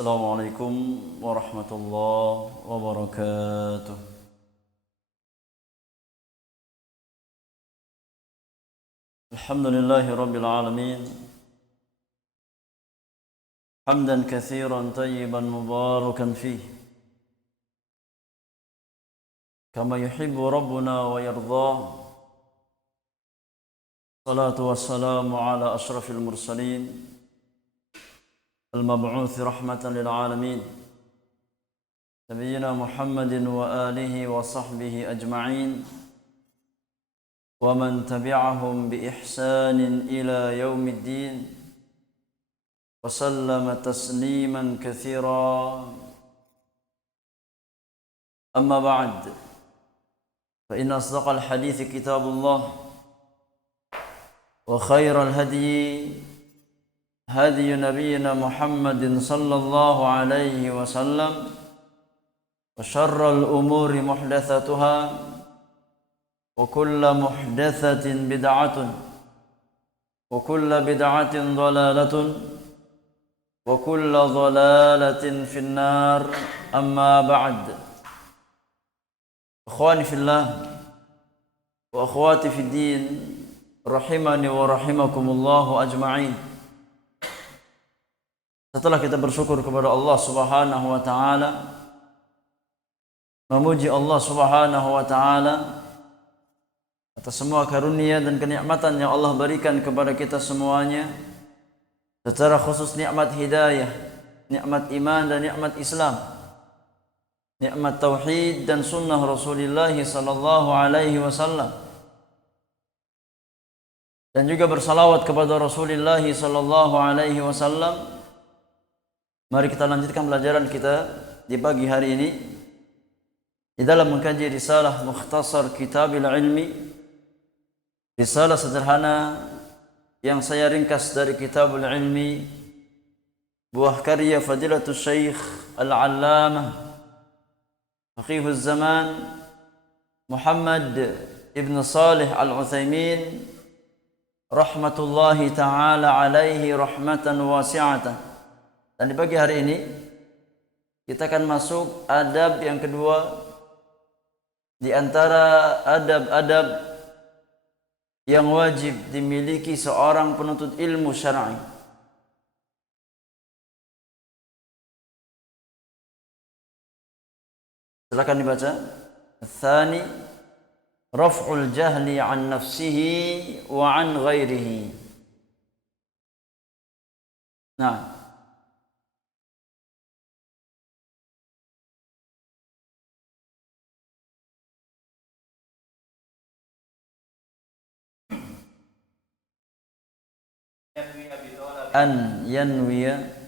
Assalamualaikum warahmatullahi wabarakatuh. Alhamdulillahi rabbil alamin. Hamdan katsiran tayyiban mubarakan fihi. Kama yuhibbu rabbuna wa yardah. Salatu wassalamu ala ashrafil mursalin. المبعوث رحمة للعالمين نبينا محمد وآله وصحبه أجمعين ومن تبعهم بإحسان إلى يوم الدين وسلم تسليما كثيرا أما بعد فإن أصدق الحديث كتاب الله وخير الهدي هدي نبينا محمد صلى الله عليه وسلم وشر الأمور محدثاتها وكل محدثة بدعة وكل بدعة ضلالة وكل ضلالة في النار أما بعد إخواني في الله وأخواتي في الدين رحمني ورحمكم الله أجمعين. Setelah kita bersyukur kepada Allah Subhanahu wa taala, memuji Allah Subhanahu wa taala atas semua karunia dan kenikmatan yang Allah berikan kepada kita semuanya, secara khusus nikmat hidayah, nikmat iman dan nikmat Islam, nikmat tauhid dan sunnah Rasulullah sallallahu alaihi wasallam. Dan juga bersalawat kepada Rasulullah sallallahu alaihi wasallam. Mari kita lanjutkan pelajaran kita di pagi hari ini di dalam mengkaji risalah Mukhtasar Kitabil Ilmi, risalah sederhana yang saya ringkas dari Kitabul Ilmi, buah karya Fadilatul Syekh Al-Allamah Faqihuz Zaman Muhammad Ibn Salih Al-Utsaimin rahmatullahi ta'ala alaihi rahmatan wasi'atan. Dan di pagi hari ini kita akan masuk adab yang kedua di antara adab-adab yang wajib dimiliki seorang penuntut ilmu syar'i. Silakan dibaca. Tsani raf'ul jahli 'an nafsihi wa 'an ghairihi. Nah, an yanwiya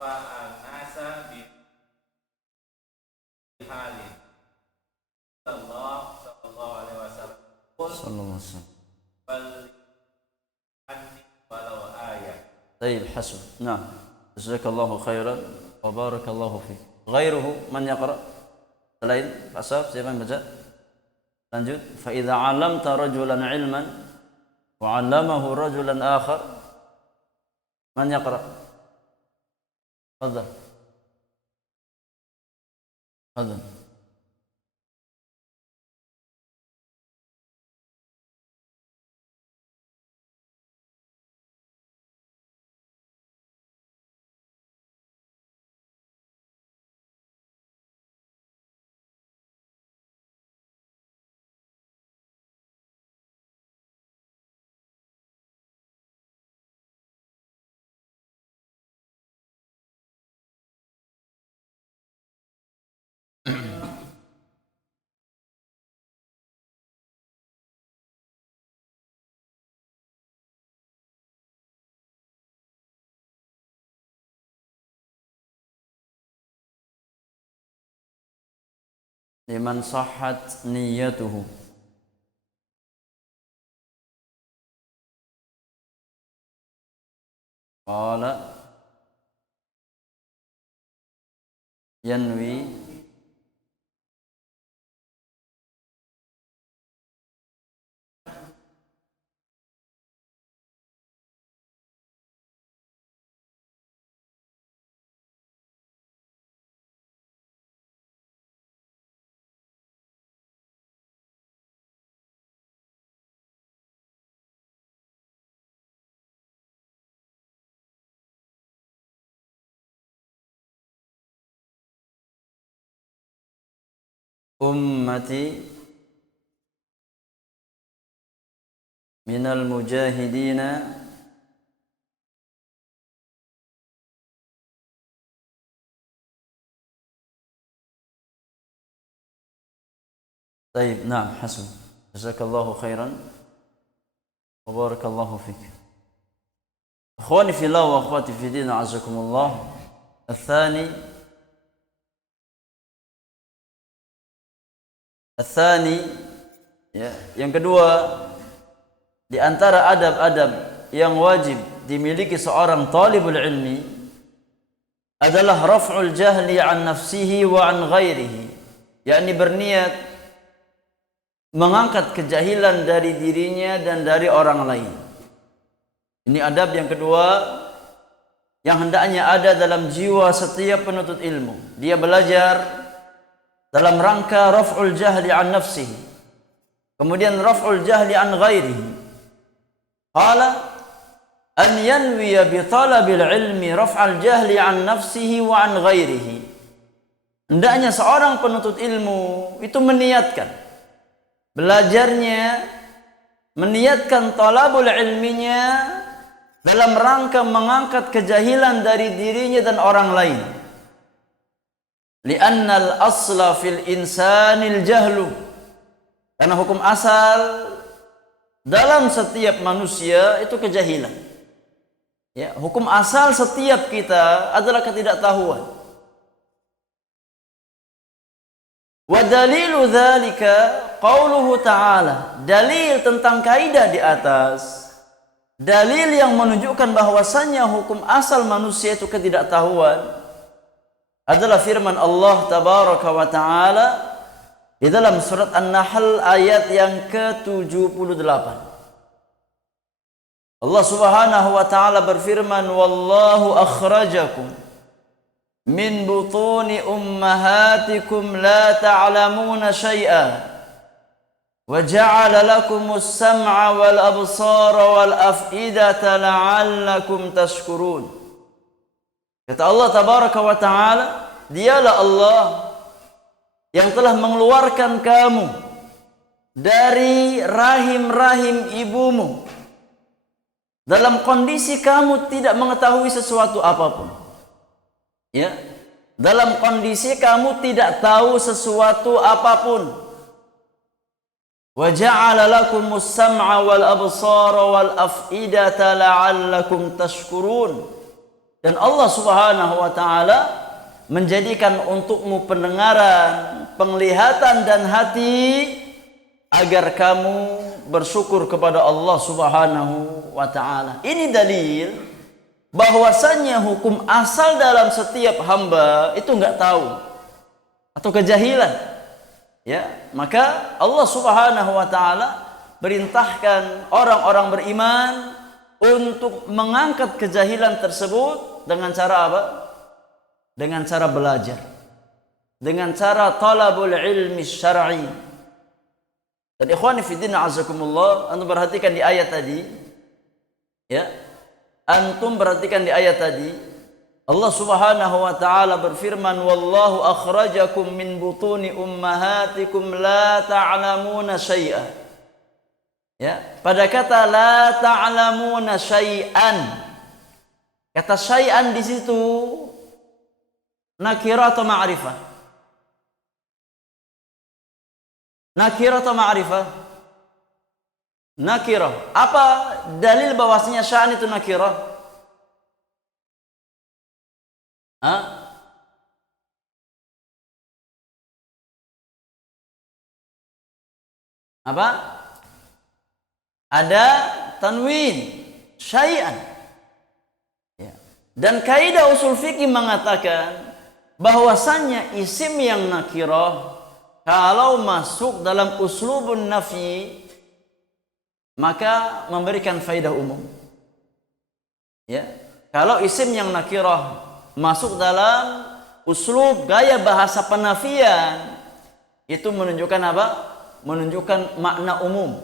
fa'anasa bi halin Allah sallallahu alaihi wasallam sallallahu alaihi wasallam bal anni walau ayat. Baik, hasb. Nah, jazakallahu khairan wa barakallahu fiik. Ghairuhu man yaqra? Selain Asaf, siapa yang baca? Lanjut. Fa idza 'allamta rajulan 'ilman wa 'allamahu rajulan akhar, man yaqra? Tafadhal. Tafadhal. Liman sahhat niyyatuhu. Qala yanwi ummati minal mujahidina Taib, nah, hasan. Jazakallahu khairan wa barakallahu fik. Akhwani fillah wa akhwati fi din, azakumullah. Al-thani, ya, yang kedua di antara adab-adab yang wajib dimiliki seorang talibul ilmi adalah raf'ul jahli an nafsihi wa an ghairihi, yakni berniat mengangkat kejahilan dari dirinya dan dari orang lain. Ini adab yang kedua yang hendaknya ada dalam jiwa setiap penuntut ilmu. Dia belajar dalam rangka raf'ul jahli an nafsihi, kemudian raf'ul jahli an ghairihi. Qala an yanwiya bi talabil ilmi raf'al jahli an nafsihi wa an ghairihi. Hendaknya seorang penuntut ilmu itu meniatkan belajarnya, meniatkan talabul ilminya dalam rangka mengangkat kejahilan dari dirinya dan orang lain. Li'annal asla fil insanil jahlu, karena hukum asal dalam setiap manusia itu kejahilan. Ya, hukum asal setiap kita adalah ketidaktahuan. Wa dalilu dzalika qauluhu ta'ala, dalil tentang kaidah di atas, dalil yang menunjukkan bahwasannya hukum asal manusia itu ketidaktahuan adalah firman Allah tabaraka wa ta'ala di dalam surat An-Nahl ayat yang ke-78. Allah subhanahu wa ta'ala berfirman, wallahu akhrajakum min butuni ummahatikum la ta'lamuna syai'a wa ja'ala lakumus sam'a wal absara wal af'idata la'allakum tashkurun. Kata Allah tabaraka wa ta'ala, dialah Allah yang telah mengeluarkan kamu dari rahim-rahim ibumu dalam kondisi kamu tidak mengetahui sesuatu apapun. Ya, dalam kondisi kamu tidak tahu sesuatu apapun. Wa ja'ala lakumus sam'a wal absara wal af'idata la'allakum tashkurun. Dan Allah Subhanahu wa taala menjadikan untukmu pendengaran, penglihatan dan hati agar kamu bersyukur kepada Allah Subhanahu wa taala. Ini dalil bahwasannya hukum asal dalam setiap hamba itu enggak tahu atau kejahilan. Ya, maka Allah Subhanahu wa taala perintahkan orang-orang beriman untuk mengangkat kejahilan tersebut dengan cara apa? Dengan cara belajar. Dengan cara talabul ilmi syar'i. Dan ikhwani fiddin azakumullah, antum perhatikan di ayat tadi, ya, antum perhatikan di ayat tadi, Allah Subhanahu wa taala berfirman, wallahu akhrajakum min butuni ummahatikum la ta'lamuna syai'a. Ya, pada kata la ta'lamuna syai'an, kata syai'an di situ nakirah atau ma'rifah? Nakirah atau ma'rifah? Nakirah. Apa dalil bahwasanya sya'an itu nakirah? Hah? Apa? Ada tanwin, syai'an. Ya. Dan kaidah usul fikih mengatakan bahwasannya isim yang nakirah kalau masuk dalam uslubun nafi maka memberikan faidah umum. Ya, kalau isim yang nakirah masuk dalam uslub gaya bahasa penafian itu menunjukkan apa? Menunjukkan makna umum.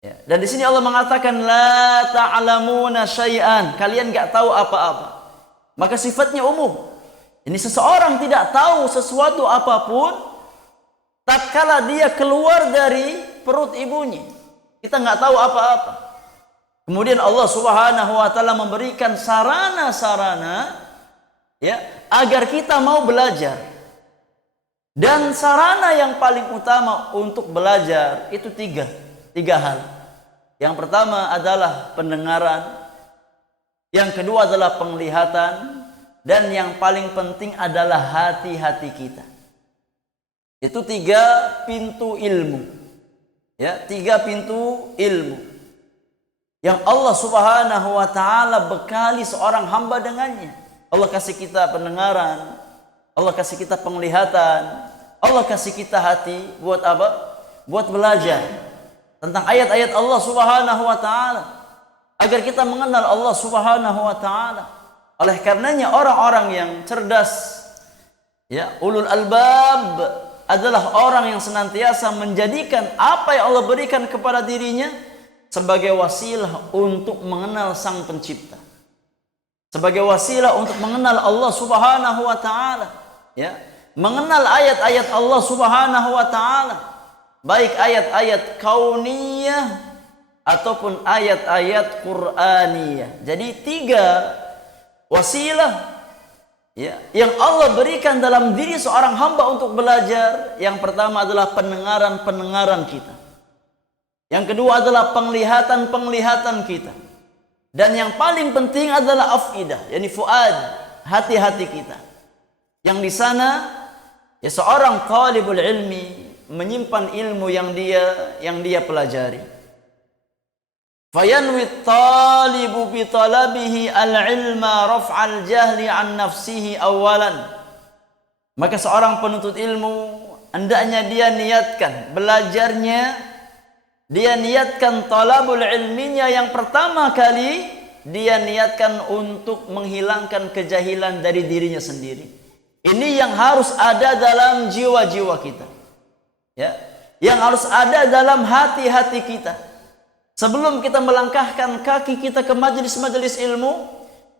Ya, dan di sini Allah mengatakan la ta'lamuna syai'an, kalian enggak tahu apa-apa. Maka sifatnya umum. Ini seseorang tidak tahu sesuatu apapun tatkala dia keluar dari perut ibunya. Kita enggak tahu apa-apa. Kemudian Allah Subhanahu wa taala memberikan sarana-sarana ya agar kita mau belajar. Dan sarana yang paling utama untuk belajar itu tiga hal. Yang pertama adalah pendengaran, yang kedua adalah penglihatan, dan yang paling penting adalah hati-hati kita. Itu 3 pintu ilmu. Ya, 3 pintu ilmu yang Allah Subhanahu wa taala bekali seorang hamba dengannya. Allah kasih kita pendengaran, Allah kasih kita penglihatan, Allah kasih kita hati buat apa? Buat belajar tentang ayat-ayat Allah Subhanahu wa taala agar kita mengenal Allah Subhanahu wa taala. Oleh karenanya orang-orang yang cerdas, ya, ulul albab adalah orang yang senantiasa menjadikan apa yang Allah berikan kepada dirinya sebagai wasilah untuk mengenal Sang Pencipta, sebagai wasilah untuk mengenal Allah Subhanahu wa taala, ya, mengenal ayat-ayat Allah Subhanahu wa taala, baik ayat-ayat kauniyah ataupun ayat-ayat Qur'aniyah. Jadi 3 wasilah ya, yang Allah berikan dalam diri seorang hamba untuk belajar. Yang pertama adalah pendengaran kita. Yang kedua adalah penglihatan kita. Dan yang paling penting adalah afidah, yakni fuad, hati-hati kita. Yang di sana ya seorang talibul ilmi menyimpan ilmu yang dia pelajari. Fayanwi talibu bi talabihi al-ilma raf'al jahli an nafsihi awalan. Maka seorang penuntut ilmu hendaknya dia niatkan belajarnya, dia niatkan talabul ilminya yang pertama kali dia niatkan untuk menghilangkan kejahilan dari dirinya sendiri. Ini yang harus ada dalam jiwa-jiwa kita. Ya, yang harus ada dalam hati-hati kita. Sebelum kita melangkahkan kaki kita ke majelis-majelis ilmu,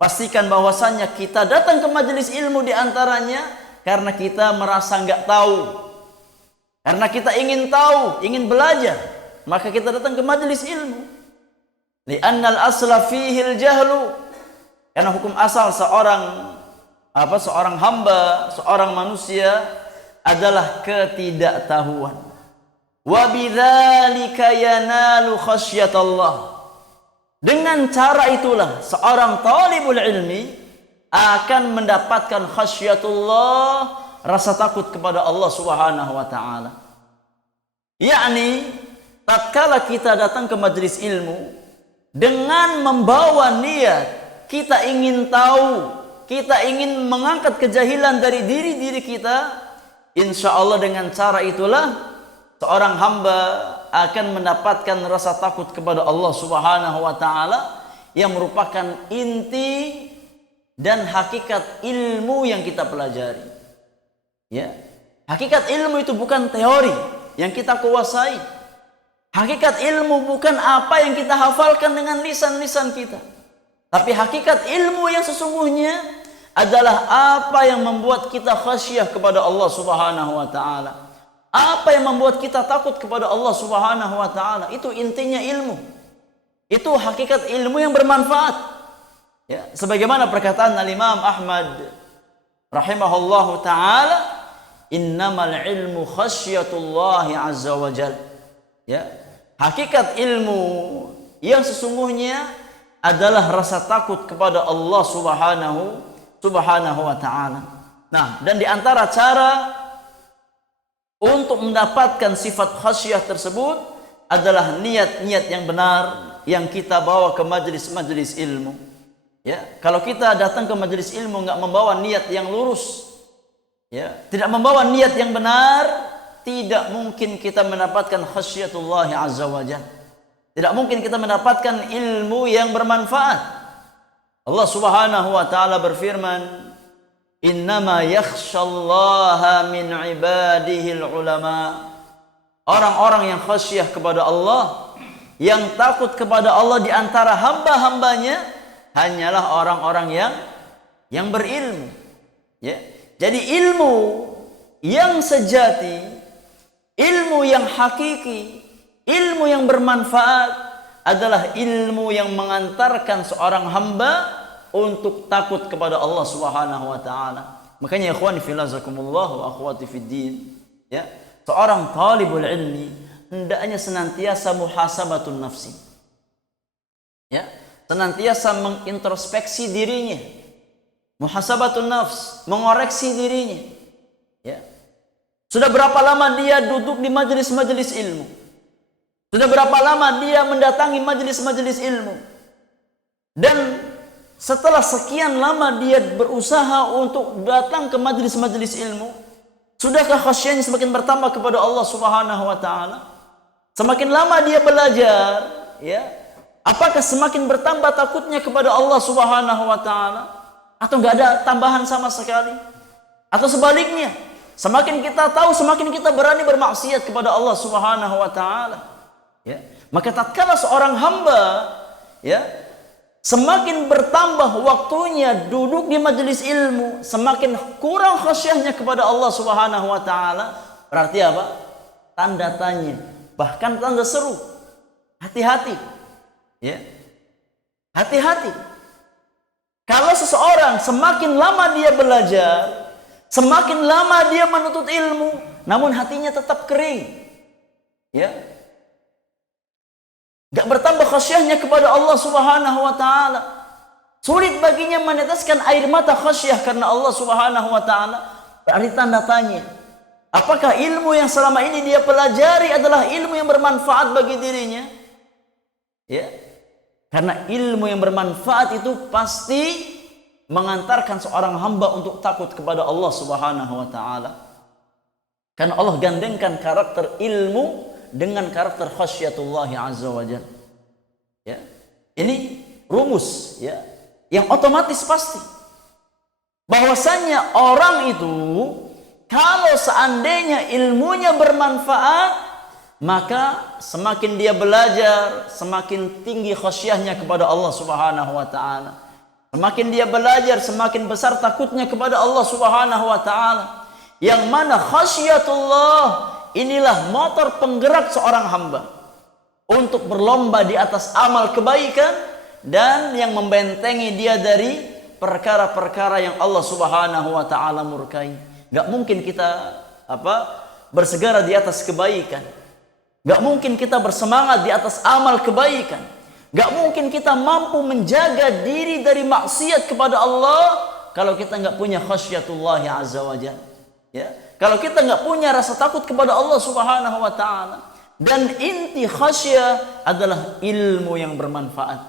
pastikan bahwasannya kita datang ke majelis ilmu di antaranya karena kita merasa enggak tahu. Karena kita ingin tahu, ingin belajar, maka kita datang ke majelis ilmu. Li'annal asla fihil jahlu. Karena hukum asal seorang hamba, seorang manusia adalah ketidaktahuan. Wa bidzalika yanalu khasyatullah. Dengan cara itulah seorang talibul ilmi akan mendapatkan khasyatullah, rasa takut kepada Allah Subhanahu wa taala. Yakni tatkala kita datang ke majelis ilmu dengan membawa niat kita ingin tahu, kita ingin mengangkat kejahilan dari diri kita, insya Allah dengan cara itulah seorang hamba akan mendapatkan rasa takut kepada Allah Subhanahu wa taala yang merupakan inti dan hakikat ilmu yang kita pelajari. Ya. Hakikat ilmu itu bukan teori yang kita kuasai. Hakikat ilmu bukan apa yang kita hafalkan dengan lisan-lisan kita. Tapi hakikat ilmu yang sesungguhnya adalah apa yang membuat kita khasyah kepada Allah Subhanahu wa taala. Apa yang membuat kita takut kepada Allah Subhanahu wa taala. Itu intinya ilmu. Itu hakikat ilmu yang bermanfaat. Ya, sebagaimana perkataan Al-Imam Ahmad rahimahullahu taala, innamal ilmu khasyatullahi azza wa jal. Ya, hakikat ilmu yang sesungguhnya adalah rasa takut kepada Allah Subhanahu wa taala. Nah, dan di antara cara untuk mendapatkan sifat khasyah tersebut adalah niat-niat yang benar yang kita bawa ke majelis-majelis ilmu. Ya, kalau kita datang ke majelis ilmu enggak membawa niat yang lurus, ya, tidak membawa niat yang benar, tidak mungkin kita mendapatkan khasyatullah azza wa jalla. Tidak mungkin kita mendapatkan ilmu yang bermanfaat. Allah Subhanahu wa taala berfirman, innama yakhshallaha min ibadihil ulama. Orang-orang yang khasyah kepada Allah, yang takut kepada Allah di antara hamba-hambanya hanyalah orang-orang yang berilmu. Ya. Jadi ilmu yang sejati, ilmu yang hakiki, ilmu yang bermanfaat adalah ilmu yang mengantarkan seorang hamba untuk takut kepada Allah Subhanahu wa taala. Makanya ikhwani fillah zakumullah wa akhwati fid din, ya, seorang talibul ilmi hendaknya senantiasa muhasabatun nafsi. Ya, senantiasa mengintrospeksi dirinya. Muhasabatun nafs, mengoreksi dirinya. Ya. Sudah berapa lama dia duduk di majelis-majelis ilmu? Sudah berapa lama dia mendatangi majelis-majelis ilmu? Dan setelah sekian lama dia berusaha untuk datang ke majelis-majelis ilmu, sudahkah khasyahnya semakin bertambah kepada Allah Subhanahu wa taala? Semakin lama dia belajar, ya, apakah semakin bertambah takutnya kepada Allah Subhanahu wa taala atau enggak ada tambahan sama sekali? Atau sebaliknya, semakin kita tahu semakin kita berani bermaksiat kepada Allah Subhanahu wa taala. Ya, maka tatkala seorang hamba, ya, semakin bertambah waktunya duduk di majelis ilmu, semakin kurang khasyahnya kepada Allah Subhanahu wa taala, berarti apa? Tanda tanya, bahkan tanda seru. Hati-hati. Ya. Hati-hati. Kalau seseorang semakin lama dia belajar, semakin lama dia menuntut ilmu, namun hatinya tetap kering. Ya. Gak bertambah khasyahnya kepada Allah Subhanahu wa taala. Sulit baginya meneteskan air mata khasyah karena Allah Subhanahu wa taala. Berarti tanda tanya, apakah ilmu yang selama ini dia pelajari adalah ilmu yang bermanfaat bagi dirinya? Ya. Karena ilmu yang bermanfaat itu pasti mengantarkan seorang hamba untuk takut kepada Allah Subhanahu wa taala. Karena Allah gandengkan karakter ilmu dengan karakter khasyatullah azza wa jalla. Ya. Ini rumus, ya, yang otomatis pasti bahwasanya orang itu kalau seandainya ilmunya bermanfaat, maka semakin dia belajar, semakin tinggi khasyahnya kepada Allah Subhanahu wa taala. Semakin dia belajar, semakin besar takutnya kepada Allah Subhanahu wa taala. Yang mana khasyatullah inilah motor penggerak seorang hamba untuk berlomba di atas amal kebaikan dan yang membentengi dia dari perkara-perkara yang Allah Subhanahu wa taala murkai. Enggak mungkin kita bersegera di atas kebaikan. Gak mungkin kita bersemangat di atas amal kebaikan. Gak mungkin kita mampu menjaga diri dari maksiat kepada Allah kalau kita gak punya khasyatullah azza wa jalla. Ya, kalau kita gak punya rasa takut kepada Allah Subhanahu wa taala. Dan inti khasyah adalah ilmu yang bermanfaat.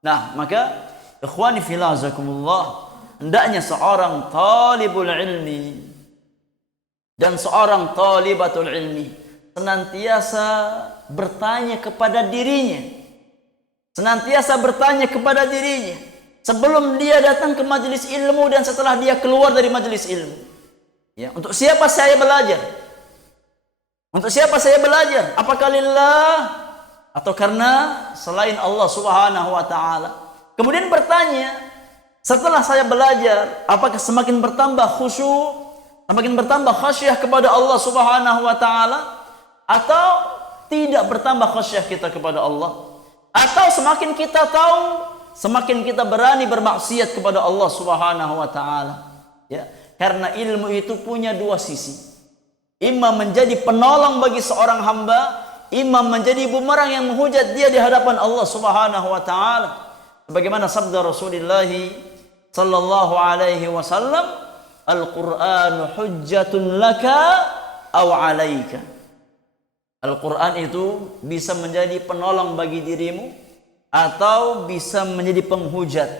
Nah, maka ikhwani fillah azakumullah, hendaknya seorang talibul ilmi dan seorang talibatul ilmi senantiasa bertanya kepada dirinya. Senantiasa bertanya kepada dirinya sebelum dia datang ke majelis ilmu dan setelah dia keluar dari majelis ilmu. Ya, untuk siapa saya belajar? Untuk siapa saya belajar? Apakah lillah atau karena selain Allah Subhanahu wa taala? Kemudian bertanya, setelah saya belajar, apakah semakin bertambah khusyuk, semakin bertambah khasyah kepada Allah Subhanahu wa taala, atau tidak bertambah khasyah kita kepada Allah? Atau semakin kita tahu, semakin kita berani bermaksiat kepada Allah Subhanahu wa taala? Ya, karena ilmu itu punya dua sisi. Imam menjadi penolong bagi seorang hamba, imam menjadi bumerang yang menghujat dia di hadapan Allah Subhanahu wa taala. Sebagaimana sabda Rasulullah sallallahu alaihi wasallam, Al-Qur'anu hujjatun laka aw 'alaika. Al-Qur'an itu bisa menjadi penolong bagi dirimu atau bisa menjadi penghujat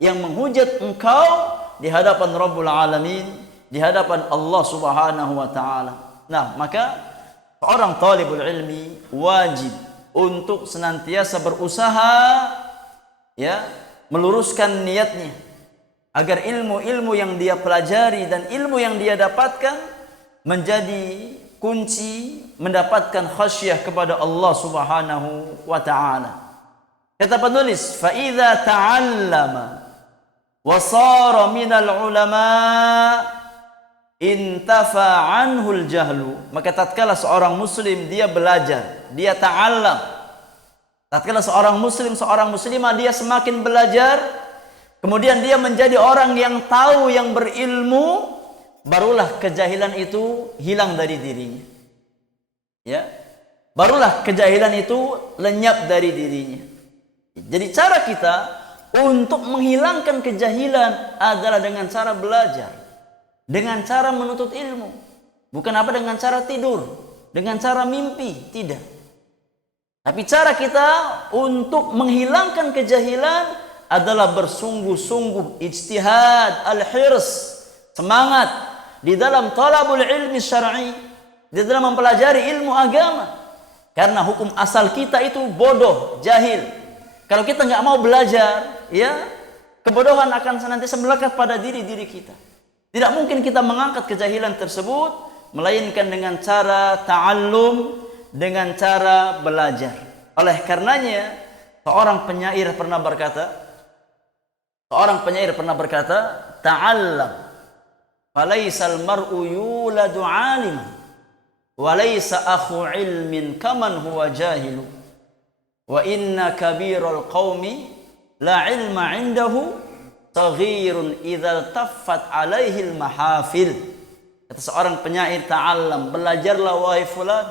yang menghujat engkau di hadapan Rabbul Alamin, di hadapan Allah Subhanahu wa taala. Nah, maka seorang talibul ilmi wajib untuk senantiasa berusaha ya, meluruskan niatnya agar ilmu-ilmu yang dia pelajari dan ilmu yang dia dapatkan menjadi kunci mendapatkan khasyah kepada Allah Subhanahu wa taala. Kata penulis, fa idza ta'allama wa sara minal ulama intafa anhul jahlu. Maka tatkala seorang muslim dia belajar, dia ta'allam, tatkala seorang muslim, seorang muslimah dia semakin belajar, kemudian dia menjadi orang yang tahu, yang berilmu, barulah kejahilan itu hilang dari dirinya. Ya, barulah kejahilan itu lenyap dari dirinya. Jadi cara kita untuk menghilangkan kejahilan adalah dengan cara belajar, dengan cara menuntut ilmu. Bukan apa dengan cara tidur, dengan cara mimpi, tidak. Tapi cara kita untuk menghilangkan kejahilan adalah bersungguh-sungguh ijtihad, al-hirs, semangat di dalam talabul ilmi syar'i, di dalam mempelajari ilmu agama. Karena hukum asal kita itu bodoh, jahil. Kalau kita nggak mau belajar, ya, kebodohan akan senantiasa melekat pada diri kita. Tidak mungkin kita mengangkat kejahilan tersebut melainkan dengan cara ta'allum, dengan cara belajar. Oleh karenanya seorang penyair pernah berkata, ta'allam falaisal mar'u yuladu 'aliman wa laysa akhu 'ilmin kaman huwa jahilu wa inna kabiral qaumi la 'ilma 'indahu saghirun idza taffat 'alaihi al-mahafil. Kata seorang penyair, ta'allam, belajarlah wahai fulan.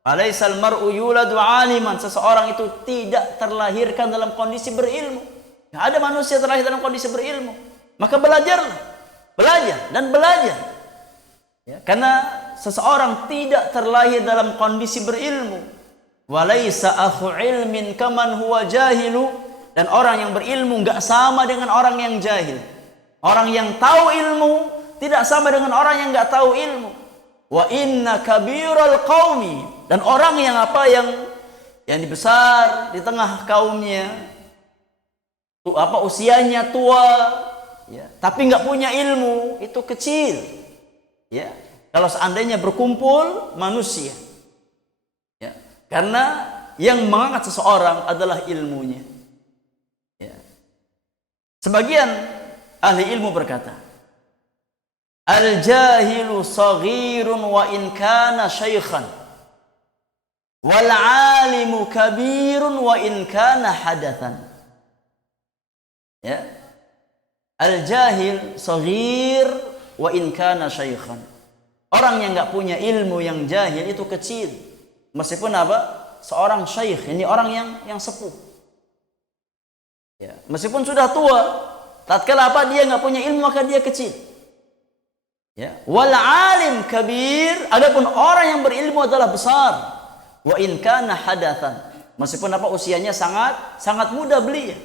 Alaisal mar'u yuladu 'aliman, seseorang itu tidak terlahirkan dalam kondisi berilmu. Tidak ada manusia terlahir dalam kondisi berilmu. Maka belajarlah, belajar dan belajar. Ya, karena seseorang tidak terlahir dalam kondisi berilmu. Walaisa akhu ilmin kaman huwa jahilu, dan orang yang berilmu enggak sama dengan orang yang jahil. Orang yang tahu ilmu tidak sama dengan orang yang enggak tahu ilmu. Wa inna kabiral qaumi, dan orang yang besar di tengah kaumnya, usianya tua, ya, tapi enggak punya ilmu, itu kecil. Ya, kalau seandainya berkumpul manusia. Ya, karena yang mengangkat seseorang adalah ilmunya. Ya. Sebagian ahli ilmu berkata, al-jahilu saghirun wa in kana syaikhan, wal 'alimu kabirun wa in kana hadathan. Ya. Al-jahil saghir wa in kana syaikhan. Orang yang enggak punya ilmu, yang jahil itu kecil. meskipun apa? Seorang syekh, ini orang yang sepuh. Ya, meskipun sudah tua, tatkala apa dia nggak punya ilmu maka dia kecil. Ya, wal alim kabir, adapun orang yang berilmu adalah besar. Wa in kana hadatsan, meskipun apa usianya sangat muda belia.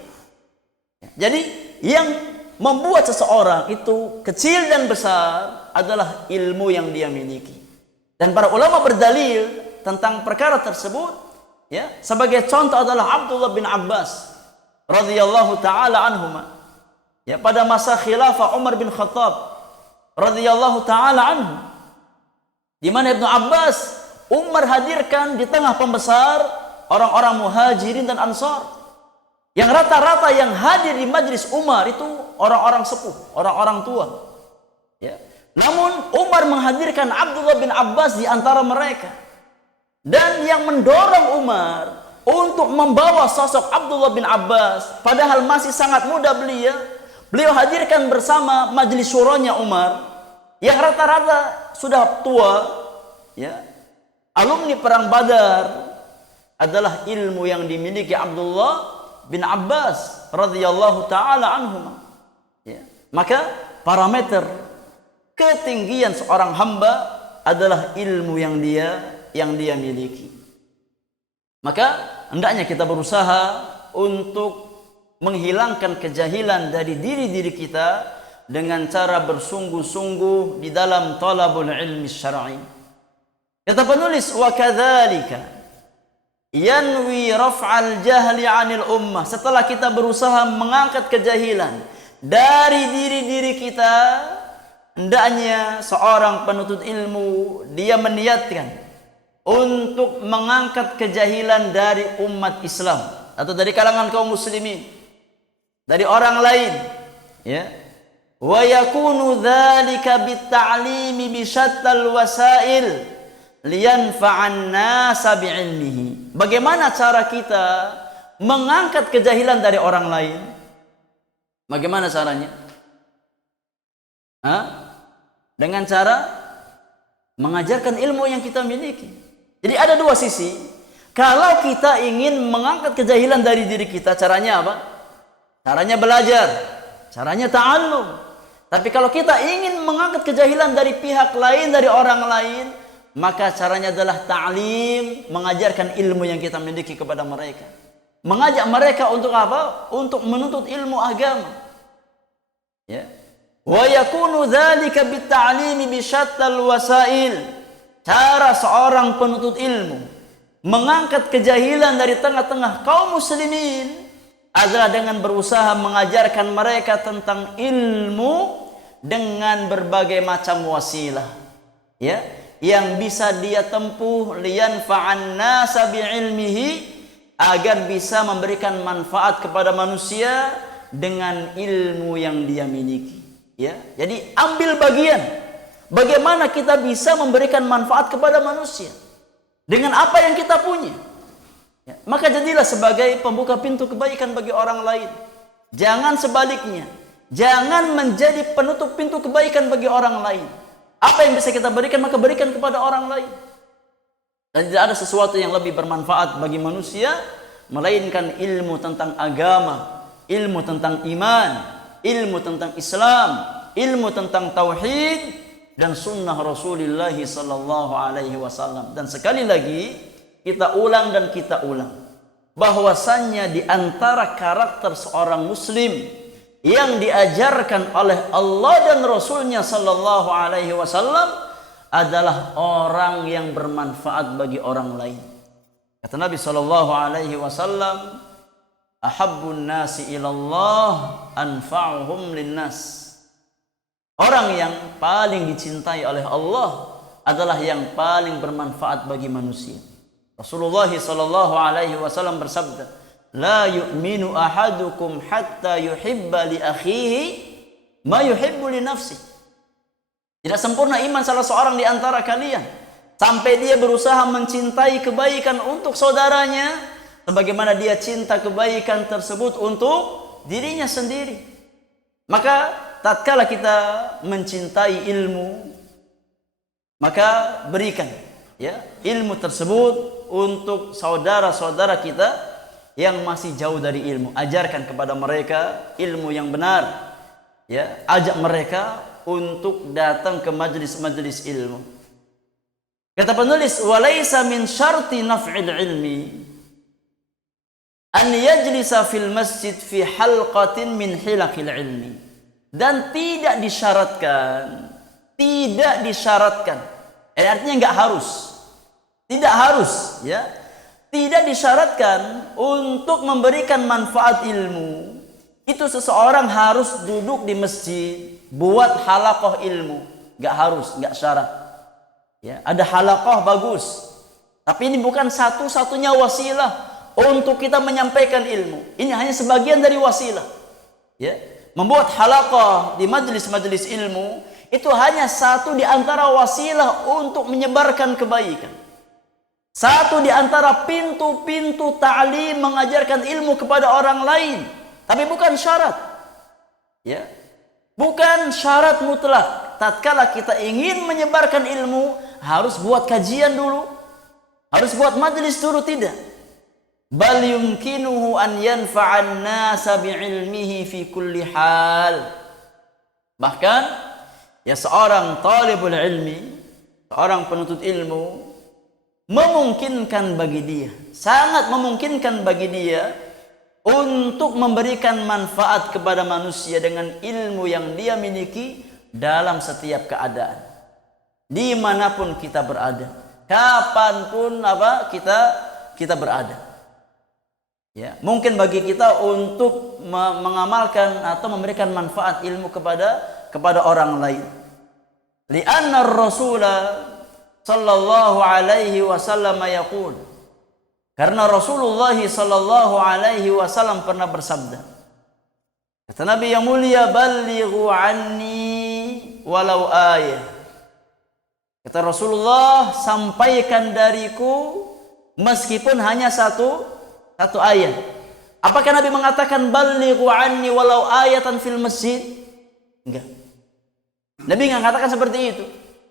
Ya, jadi yang membuat seseorang itu kecil dan besar adalah ilmu yang dia miliki. Dan para ulama berdalil tentang perkara tersebut, ya, sebagai contoh adalah Abdullah bin Abbas radhiyallahu taala anhuma. Ya, pada masa khilafah Umar bin Khattab radhiyallahu taala anhu, di mana Ibnu Abbas Umar hadirkan di tengah pembesar orang-orang Muhajirin dan Ansar, yang rata-rata yang hadir di majlis Umar itu orang-orang sepuh, orang-orang tua. Ya. Namun Umar menghadirkan Abdullah bin Abbas di antara mereka, dan yang mendorong Umar untuk membawa sosok Abdullah bin Abbas, padahal masih sangat muda beliau hadirkan bersama majlis syuranya Umar, yang rata-rata sudah tua, ya, alumni perang Badar, adalah ilmu yang dimiliki Abdullah bin Abbas radhiyallahu taala anhuma. Ya. Maka parameter ketinggian seorang hamba adalah ilmu yang dia miliki. Maka hendaknya kita berusaha untuk menghilangkan kejahilan dari diri kita dengan cara bersungguh-sungguh di dalam talabul ilmi syar'i. Kata penulis, wa kadzalika yanwi raf'al jahli 'anil ummah. Setelah kita berusaha mengangkat kejahilan dari diri kita, hendaknya seorang penuntut ilmu dia meniatkan untuk mengangkat kejahilan dari umat Islam atau dari kalangan kaum muslimin, dari orang lain, ya. Wa yakunu dzalika bitta'limi bi syattal wasail liyanfa'an nasa bi'ilmihi. Bagaimana cara kita mengangkat kejahilan dari orang lain? Bagaimana caranya? Dengan cara mengajarkan ilmu yang kita miliki. Jadi ada dua sisi. Kalau kita ingin mengangkat kejahilan dari diri kita, caranya apa? Caranya belajar, caranya ta'allum. Tapi kalau kita ingin mengangkat kejahilan dari pihak lain, dari orang lain, maka caranya adalah ta'lim, mengajarkan ilmu yang kita miliki kepada mereka. Mengajak mereka untuk apa? Untuk menuntut ilmu agama. Ya. Wa yakunu dzalika bitta'limi bi syattal wasail. Cara seorang penuntut ilmu mengangkat kejahilan dari tengah-tengah kaum muslimin adalah dengan berusaha mengajarkan mereka tentang ilmu dengan berbagai macam wasilah, ya, yang bisa dia tempuh liyanfa'an nasa bi'ilmihi, agar bisa memberikan manfaat kepada manusia dengan ilmu yang dia miliki, ya. Jadi ambil bagian bagaimana kita bisa memberikan manfaat kepada manusia dengan apa yang kita punya. Ya, maka jadilah sebagai pembuka pintu kebaikan bagi orang lain. Jangan sebaliknya. Jangan menjadi penutup pintu kebaikan bagi orang lain. Apa yang bisa kita berikan, maka berikan kepada orang lain. Dan tidak ada sesuatu yang lebih bermanfaat bagi manusia melainkan ilmu tentang agama, ilmu tentang iman, ilmu tentang Islam, ilmu tentang tauhid dan sunnah Rasulullah sallallahu alaihi wasallam. Dan sekali lagi kita ulang dan kita ulang, bahwasannya di antara karakter seorang muslim yang diajarkan oleh Allah dan Rasulnya sallallahu alaihi wasallam adalah orang yang bermanfaat bagi orang lain. Kata Nabi sallallahu alaihi wasallam, ahabbun nasi ilallah anfa'uhum linnas. Orang yang paling dicintai oleh Allah adalah yang paling bermanfaat bagi manusia. Rasulullah sallallahu alaihi wasallam bersabda, la yu'minu ahadukum hatta yuhibba li akhihi ma yuhibbu li nafsihi. Tidak sempurna iman salah seorang di antara kalian sampai dia berusaha mencintai kebaikan untuk saudaranya sebagaimana dia cinta kebaikan tersebut untuk dirinya sendiri. Maka tatkala kita mencintai ilmu, maka berikan Ya, ilmu tersebut untuk saudara-saudara kita yang masih jauh dari ilmu. Ajarkan kepada mereka ilmu yang benar. Ya, ajak mereka untuk datang ke majelis-majelis ilmu. Kata penulis, "Walaysa min syarti naf'il ilmi an yajlisa fil masjid fi halqatin min hilaqil ilmi." Dan tidak disyaratkan. Artinya enggak harus. Tidak harus, ya. Tidak disyaratkan untuk memberikan manfaat ilmu. Itu seseorang harus duduk di masjid buat halaqah ilmu. Enggak harus, enggak syarat. Ya, ada halaqah bagus. Tapi ini bukan satu-satunya wasilah untuk kita menyampaikan ilmu. Ini hanya sebagian dari wasilah. Ya, membuat halaqah di majelis-majelis ilmu itu hanya satu di antara wasilah untuk menyebarkan kebaikan. Satu di antara pintu-pintu ta'lim mengajarkan ilmu kepada orang lain, tapi bukan syarat. Ya. Bukan syarat mutlak. Tatkala kita ingin menyebarkan ilmu, harus buat kajian dulu, harus buat majelis dulu, tidak. Bal yumkinuhu an yanfa'an nasa bi'ilmihi fi kulli hal. Bahkan ya, seorang talibul ilmi, seorang penuntut ilmu, memungkinkan bagi dia, sangat memungkinkan bagi dia untuk memberikan manfaat kepada manusia dengan ilmu yang dia miliki dalam setiap keadaan, dimanapun kita berada, kapanpun kita berada. Ya, mungkin bagi kita untuk mengamalkan atau memberikan manfaat ilmu kepada orang lain. Li'anna ar-Rasulullah sallallahu alaihi wasallam yaqul, karena Rasulullah sallallahu alaihi wasallam pernah bersabda, kata Nabi yang mulia, "Ballighu anni walau ayah." Kata Rasulullah, sampaikan dariku meskipun hanya satu ayat. Apakah Nabi mengatakan ballighu anni walau ayatan fil masjid? Enggak. Nabi enggak mengatakan seperti itu.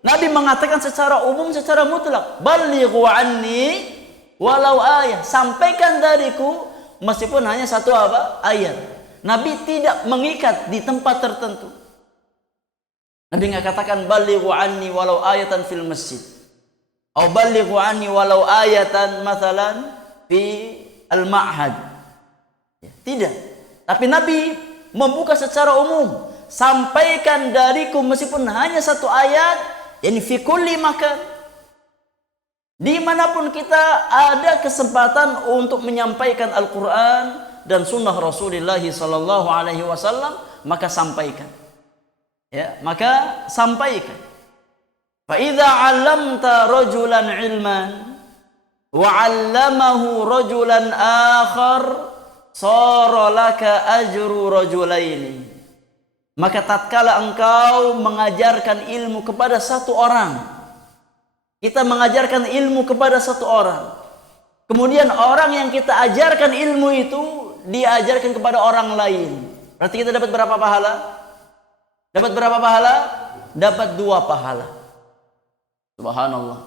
Nabi mengatakan secara umum, secara mutlak, ballighu anni walau ayat, sampaikan dariku meskipun hanya satu ayat. Nabi tidak mengikat di tempat tertentu. Nabi enggak katakan ballighu anni walau ayatan fil masjid, atau ballighu anni walau ayatan mathalan fi al-ma'had. Tidak. Tapi Nabi membuka secara umum, sampaikan dariku meskipun hanya satu ayat, yani fi kulli makan. Dimanapun kita ada kesempatan untuk menyampaikan Al-Quran dan sunnah Rasulullah sallallahu alaihi wasallam, maka sampaikan. Ya, maka sampaikan. Fa idza 'allamta rajulan ilman wa 'allamahu rajulan akhar sara laka ajru rajulaini. Maka tatkala engkau mengajarkan ilmu kepada satu orang, kita mengajarkan ilmu kepada satu orang, kemudian orang yang kita ajarkan ilmu itu diajarkan kepada orang lain, berarti kita dapat berapa pahala? Dapat berapa pahala? Dapat 2 pahala. Subhanallah.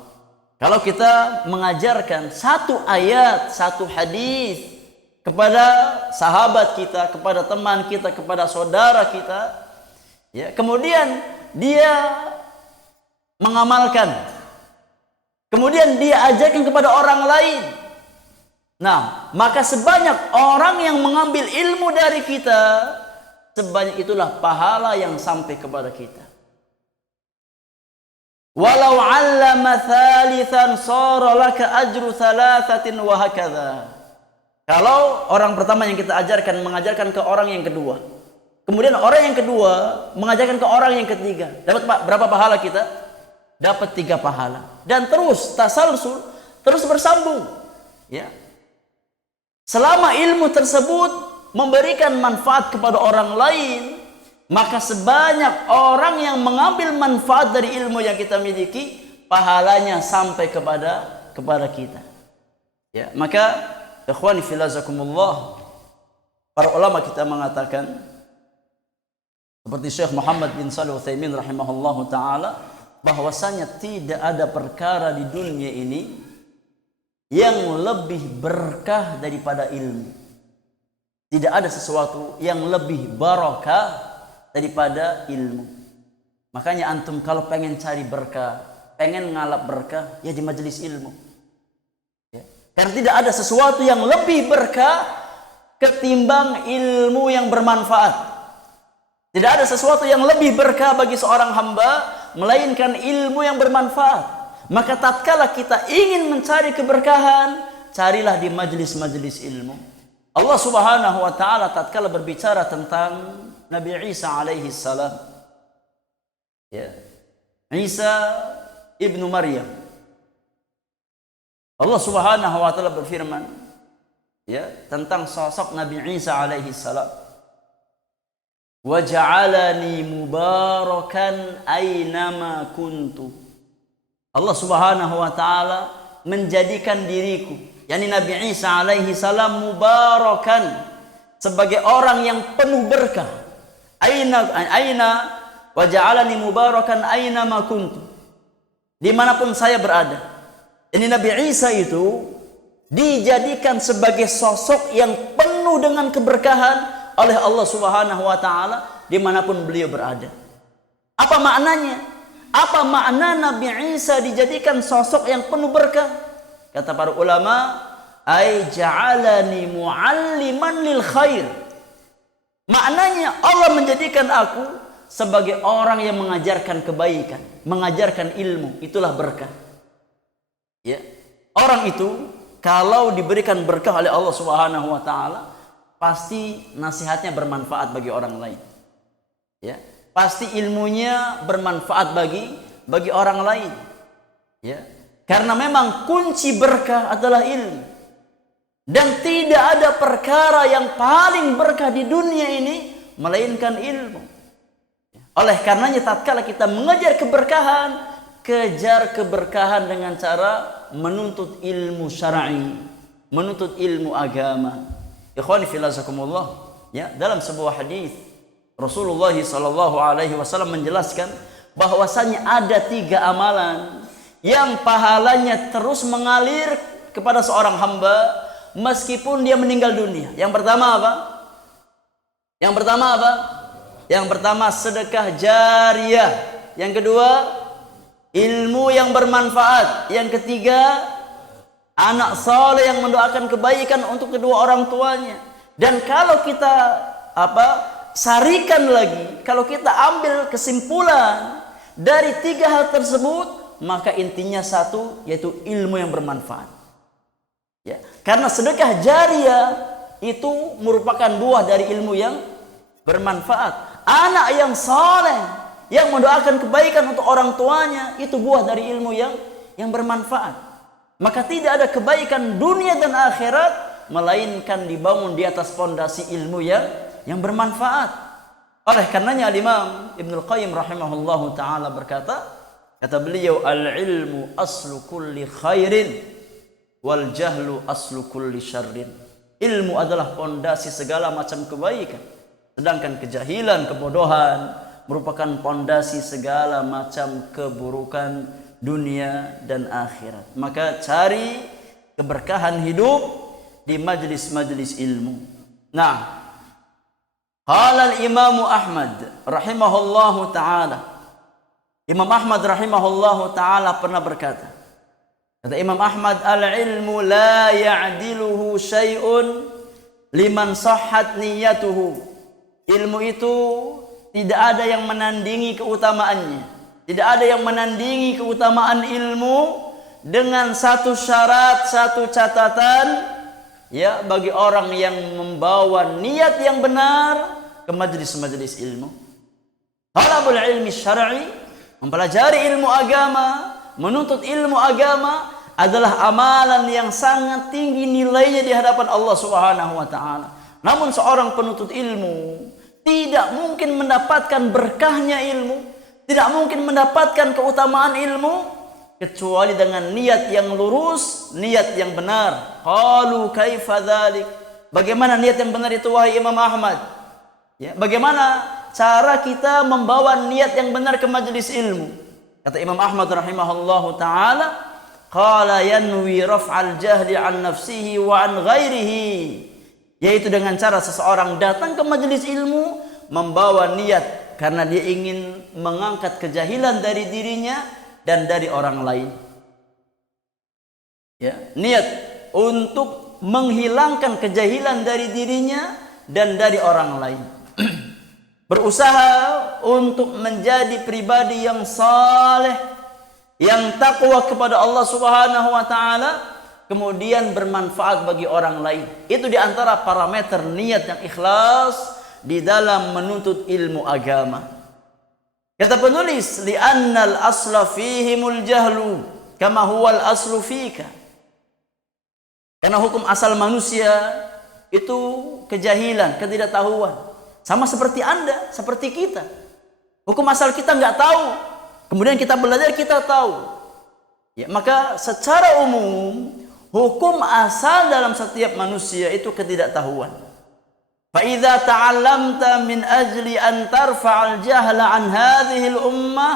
Kalau kita mengajarkan satu ayat, satu hadis kepada sahabat kita, kepada teman kita, kepada saudara kita, ya, kemudian dia mengamalkan, kemudian dia ajarkan kepada orang lain. Nah, maka sebanyak orang yang mengambil ilmu dari kita, sebanyak itulah pahala yang sampai kepada kita. Walau 'allama thalithan sara laka ajru thalathatin wa hakadha. Kalau orang pertama yang kita ajarkan mengajarkan ke orang yang kedua, kemudian orang yang kedua mengajarkan ke orang yang ketiga, dapat berapa pahala kita? Dapat 3 pahala. Dan terus tasalsul, terus bersambung. Ya. Selama ilmu tersebut memberikan manfaat kepada orang lain, maka sebanyak orang yang mengambil manfaat dari ilmu yang kita miliki, pahalanya sampai kepada kita. Ya, maka ikhwani filazakumullah, para ulama kita mengatakan seperti Syekh Muhammad bin Shalih Al-Utsaimin rahimahullahu taala, bahwasanya tidak ada perkara di dunia ini yang lebih berkah daripada ilmu. Tidak ada sesuatu yang lebih barakah daripada ilmu. Makanya antum kalau pengen cari berkah, pengen ngalap berkah, ya di majelis ilmu. Ya. Karena tidak ada sesuatu yang lebih berkah ketimbang ilmu yang bermanfaat. Tidak ada sesuatu yang lebih berkah bagi seorang hamba melainkan ilmu yang bermanfaat. Maka tatkala kita ingin mencari keberkahan, carilah di majelis-majelis ilmu. Allah Subhanahu wa taala tatkala berbicara tentang Nabi Isa alaihi salam, ya, Isa ibnu Maryam, Allah Subhanahu wa taala berfirman, ya, tentang sosok Nabi Isa alaihi salam, wa ja'alani mubarakan aynama kuntu. Allah Subhanahu wa taala menjadikan diriku, yakni Nabi Isa alaihi salam, mubarakan, sebagai orang yang penuh berkah. Aina wa ja'alani mubarakan aynama kuntu. Dimanapun saya berada. Ini Nabi Isa itu dijadikan sebagai sosok yang penuh dengan keberkahan oleh Allah Subhanahu wa taala dimanapun beliau berada. Apa maknanya? Apa makna Nabi Isa dijadikan sosok yang penuh berkah? Kata para ulama, ai ja'alani mualliman lil khair. Maknanya Allah menjadikan aku sebagai orang yang mengajarkan kebaikan, mengajarkan ilmu, itulah berkah. Ya. Orang itu kalau diberikan berkah oleh Allah Subhanahu wa taala, pasti nasihatnya bermanfaat bagi orang lain. Ya, pasti ilmunya bermanfaat bagi orang lain. Ya, karena memang kunci berkah adalah ilmu. Dan tidak ada perkara yang paling berkah di dunia ini melainkan ilmu. Oleh karenanya tatkala kita mengejar keberkahan, kejar keberkahan dengan cara menuntut ilmu syar'i, menuntut ilmu agama. Ikhwani fillah zakumullah, ya, dalam sebuah hadis Rasulullah sallallahu alaihi wasallam menjelaskan bahwasanya ada 3 amalan yang pahalanya terus mengalir kepada seorang hamba meskipun dia meninggal dunia. Yang pertama apa? Yang pertama apa? Yang pertama sedekah jariyah. Yang kedua ilmu yang bermanfaat. Yang ketiga anak saleh yang mendoakan kebaikan untuk kedua orang tuanya. Dan kalau kita sarikan lagi, kalau kita ambil kesimpulan dari 3 hal tersebut, maka intinya satu, yaitu ilmu yang bermanfaat. Ya, karena sedekah jariyah itu merupakan buah dari ilmu yang bermanfaat. Anak yang saleh yang mendoakan kebaikan untuk orang tuanya itu buah dari ilmu yang bermanfaat. Maka tidak ada kebaikan dunia dan akhirat melainkan dibangun di atas fondasi ilmu yang bermanfaat. Oleh karenanya Imam Ibnu Qayyim rahimahullahu taala berkata, kata beliau, al-ilmu aslu kulli khairin wal jahlu aslu kulli syarrin. Ilmu adalah fondasi segala macam kebaikan, sedangkan kejahilan, kebodohan merupakan fondasi segala macam keburukan dunia dan akhirat. Maka cari keberkahan hidup di majlis-majlis ilmu. Nah, qala al-Imam Ahmad rahimahullahu taala. Imam Ahmad rahimahullahu taala pernah berkata, kata Imam Ahmad, al-ilmu la ya'diluhu syai'un liman sahhat niyyatuhu. Ilmu itu tidak ada yang menandingi keutamaannya. Tidak ada yang menandingi keutamaan ilmu dengan satu syarat, satu catatan, ya, bagi orang yang membawa niat yang benar ke majelis-majelis ilmu. Talabul ilmi syar'i, mempelajari ilmu agama, menuntut ilmu agama adalah amalan yang sangat tinggi nilainya di hadapan Allah Subhanahu wa taala. Namun seorang penuntut ilmu tidak mungkin mendapatkan berkahnya ilmu, tidak mungkin mendapatkan keutamaan ilmu kecuali dengan niat yang lurus, niat yang benar. Qalu kaifa dzalik? Bagaimana niat yang benar itu wahai Imam Ahmad? Ya, bagaimana cara kita membawa niat yang benar ke majelis ilmu? Kata Imam Ahmad rahimahullahu taala, qala yanwi raf'al jahli an nafsihi wa an ghairihi, yaitu dengan cara seseorang datang ke majelis ilmu membawa niat karena dia ingin mengangkat kejahilan dari dirinya dan dari orang lain. Ya, niat untuk menghilangkan kejahilan dari dirinya dan dari orang lain. Berusaha untuk menjadi pribadi yang saleh, yang takwa kepada Allah Subhanahu wa taala, kemudian bermanfaat bagi orang lain. Itu di antara parameter niat yang ikhlas di dalam menuntut ilmu agama. Kata penulis, li'annal asla fihimul jahlu kama huwal aslu fika. Karena hukum asal manusia itu kejahilan, ketidaktahuan. Sama seperti Anda, seperti kita. Hukum asal kita nggak tahu. Kemudian kita belajar, kita tahu. Ya, maka secara umum, hukum asal dalam setiap manusia itu ketidaktahuan. Fa idza ta'allamta min ajli an tarfa'al jahla an hadhihi al-ummah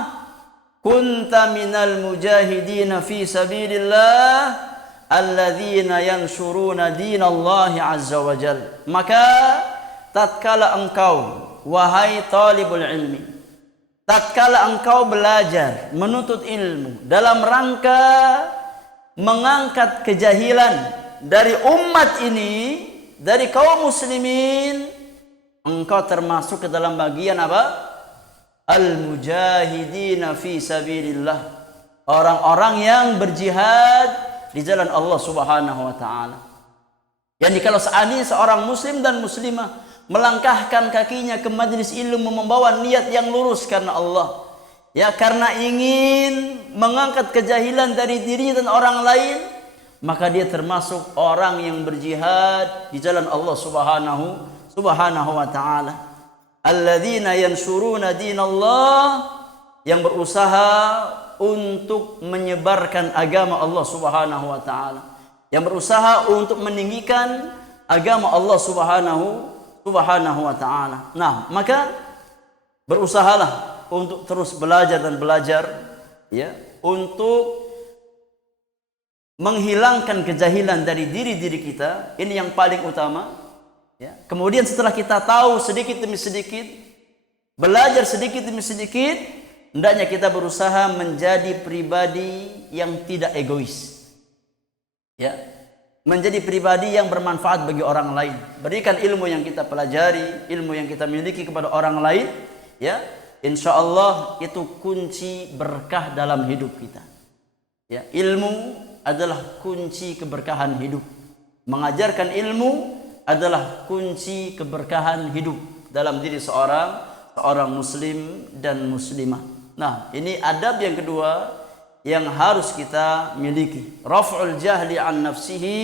kunta minal mujahidin fi sabilillah alladzina yansuruna dinallahi azza wa jalla. Maka tatkala engkau wahai talibul ilmi, tatkala engkau belajar menuntut ilmu dalam rangka mengangkat kejahilan dari umat ini, dari kaum muslimin, engkau termasuk ke dalam bagian apa? Al-mujahidina fi sabilillah, orang-orang yang berjihad di jalan Allah Subhanahu wa taala. Yang kalau seandainya seorang muslim dan muslimah melangkahkan kakinya ke majelis ilmu membawa niat yang lurus karena Allah, ya karena ingin mengangkat kejahilan dari dirinya dan orang lain, maka dia termasuk orang yang berjihad di jalan Allah Subhanahu wa taala. Alladzina yansuruna dinallah, yang berusaha untuk menyebarkan agama Allah Subhanahu wa taala, yang berusaha untuk meninggikan agama Allah Subhanahu wa taala. Nah, maka berusahalah untuk terus belajar dan belajar, ya, untuk menghilangkan kejahilan dari diri-diri kita. Ini yang paling utama, ya. Kemudian setelah kita tahu sedikit demi sedikit, belajar sedikit demi sedikit, hendaknya kita berusaha menjadi pribadi yang tidak egois, ya, menjadi pribadi yang bermanfaat bagi orang lain. Berikan ilmu yang kita pelajari, ilmu yang kita miliki kepada orang lain, ya, insya Allah itu kunci berkah dalam hidup kita. Ya, ilmu adalah kunci keberkahan hidup. Mengajarkan ilmu adalah kunci keberkahan hidup dalam diri seorang muslim dan muslimah. Nah, ini adab yang kedua yang harus kita miliki. Raf'ul jahli an nafsihi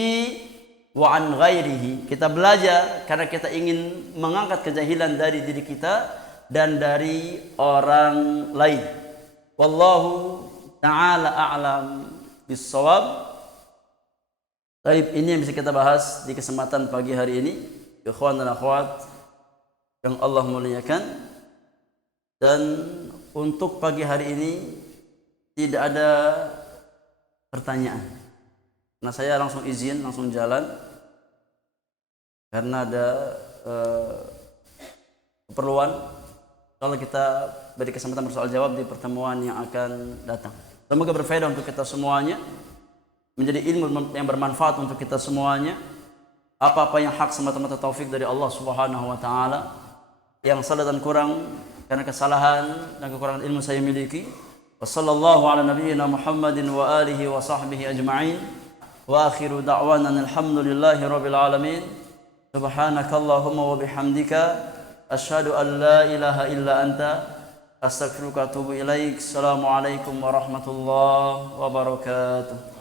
wa an ghairihi. Kita belajar karena kita ingin mengangkat kejahilan dari diri kita dan dari orang lain. Wallahu ta'ala a'lam bis-shawab. Baik, ini yang bisa kita bahas di kesempatan pagi hari ini. Ikhwan dan akhwat yang Allah muliakan. Dan untuk pagi hari ini tidak ada pertanyaan. Nah, saya langsung izin, langsung jalan karena ada keperluan. Kalau kita beri kesempatan bersoal jawab di pertemuan yang akan datang. Semoga berfaedah untuk kita semuanya, menjadi ilmu yang bermanfaat untuk kita semuanya. Apa-apa yang hak semata-mata taufik dari Allah Subhanahu wa taala, yang salah dan kurang karena kesalahan dan kekurangan ilmu saya miliki. Wassallallahu ala nabiyyina Muhammadin wa alihi wa sahbihi ajma'in. Wa akhiru da'wana alhamdulillahi rabbil alamin. Subhanakallahumma wa bihamdika asyhadu an la ilaha illa anta astaghfiruka wa atubu ilaik. Assalamualaikum warahmatullahi wabarakatuh.